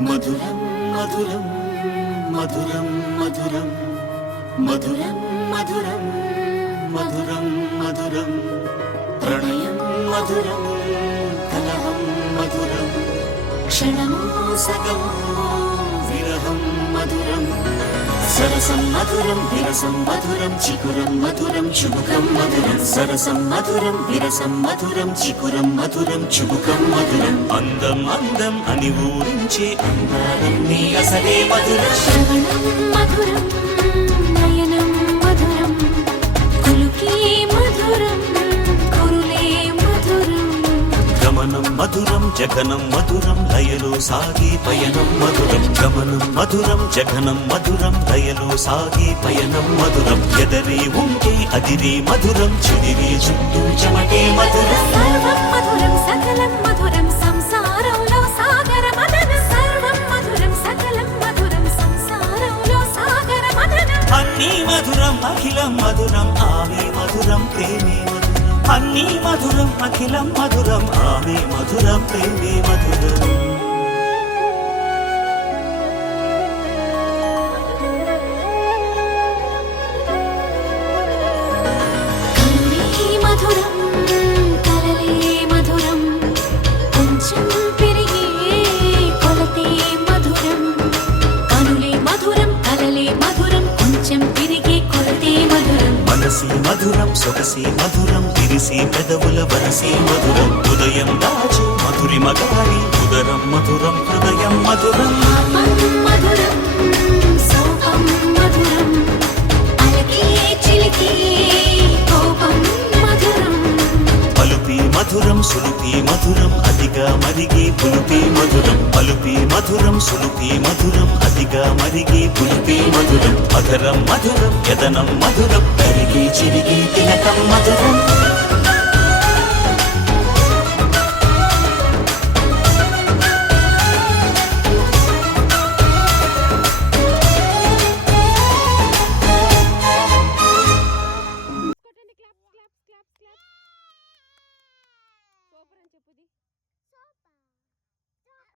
మధురం మధురం మధురం మధురం మధురం మధురం మధురం మధురం ప్రణయం మధురం కలహం మధురం క్షణమో సగమో విరహం మధురం సరసం మధురం విరసం మధురం చికురం మధురం చుబుకం మధురం సరసం మధురం విరసం మధురం చికురం మధురం చుబుకం మధురం అందం అందం అని ఊరించే అందాలన్నీ అసలే మధురం శ్రవణం మధురం నయనం మధురం కులుకే మధురం కురులే మధురం గమనం మధురం జగనం మధురం లయలో సాగే పయనం మధురం గమనం మధురం జగనం మధురం లయలో సాగే పయనం మధురం ఎదరే ఉంటే అదిరే మధురం చెదిరే చుట్టూ చెమటే మధురం సర్వం మధురం సకలం మధురం సంసారంలో సాగర మదనం సర్వం మధురం సకలం మధురం సంసారంలో సాగర మదనం అన్నీ మధురం అఖిలం మధురం ఆమె మధురం ప్రేమే మధురం అన్నీ మధురం అఖిలం మధురం ఆమె మధురం ప్రేమే మధురం కన్నే మధురం కలలే మధురం కొంచెం పెరిగే కొలతే మధురం కనులే మధురం కలలే మధురం కొంచెం పెరిగే కొలతే మధురం మనసి మధురం సొగసి మధురం విరిసి పెదవుల వరసి మధురం ఉదయం దాచు మధురిమ గాలి ఉదరం మధురం హృదయం మధురం పాపం మధురం సోహం మధురం అలకే చిలికే కోపం మధురం పలుపి మధురం సులుపి మధురం అతిగా మరిగి పులుపి మధురం పలుపి మధురం సులుపి మధురం అతిగా మరిగి పులుపి మధురం మధురం మధురం యదనం మధురం కరిగి చిరిగి తిలకం మధురం